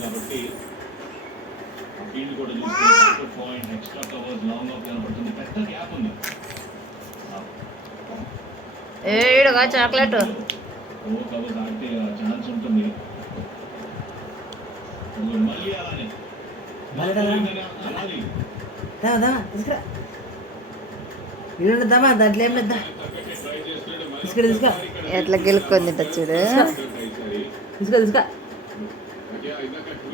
కాబట్టి ఫీల్డ్ కూడా point extra covers long off కనబడుతుంది, పెద్ద గ్యాప్ ఉంది. ఏడుగా చాక్లెట్ కవర్స్ ఆడితే ఛాన్స్ ఉంటుంది. మళ్ళీ అలానే దాంట్లో ఏం లేదా ఎట్లా గెలుక్కుంది చూడు. తీసుకో తీసుకో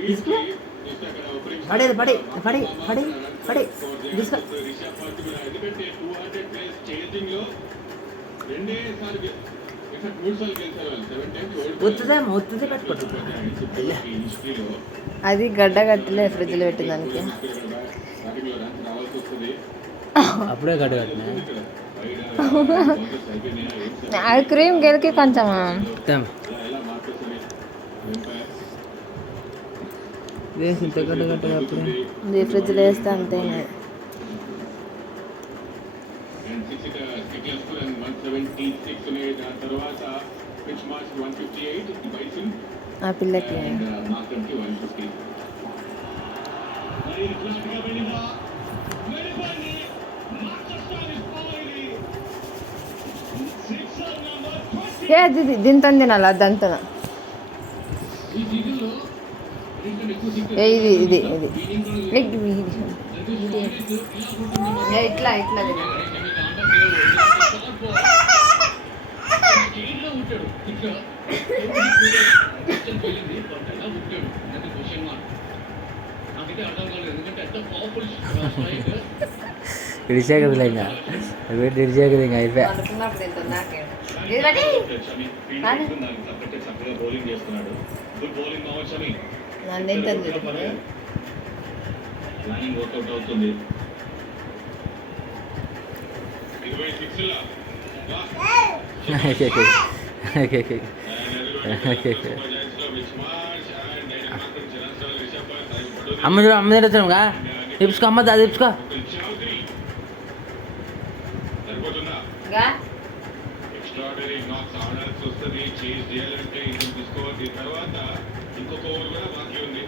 తీసుకో పడేది పడి పడి పడి పడి తీసుకో. ఒత్తుదే పట్టుకుంటుంది. అది గడ్డ కట్టలే ఫ్రిడ్జ్లో పెట్టిందానికి. అప్పుడే గడ్డ కట్టినా అది క్రీమ్ గెలికి కొంచెం వేసి ఇంత గడ్డ కట్టదు అప్పుడే ఫ్రిడ్జ్లో వేస్తే అంతే. ఆ పిల్లకి దీంతో తినాలి అదంతా. ఇది ఇది ఇది ఇట్లా ఇట్లా ఇడిచే కదా ఇంకా ఇడిచే కదా ఇంకా అయిపోయా. అమ్మ చూడ అమ్మ తిరుగుతానుగా ఇప్పుకో అమ్మ అది ఇప్పుకో. ఎక్స్ట్రాడనరీ నాక్స్ ఆడాల్సి వస్తుంది. చేంజ్ చేయాలంటే ఇది తీసుకోవాలి. తర్వాత ఇంకొక ఓవర్ కూడా బాకీ ఉంది,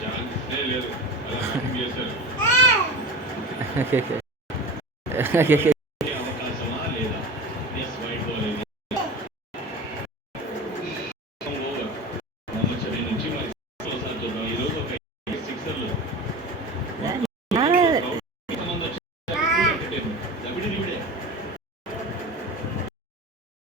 ఛాన్సే లేదు. అలా చేశారు.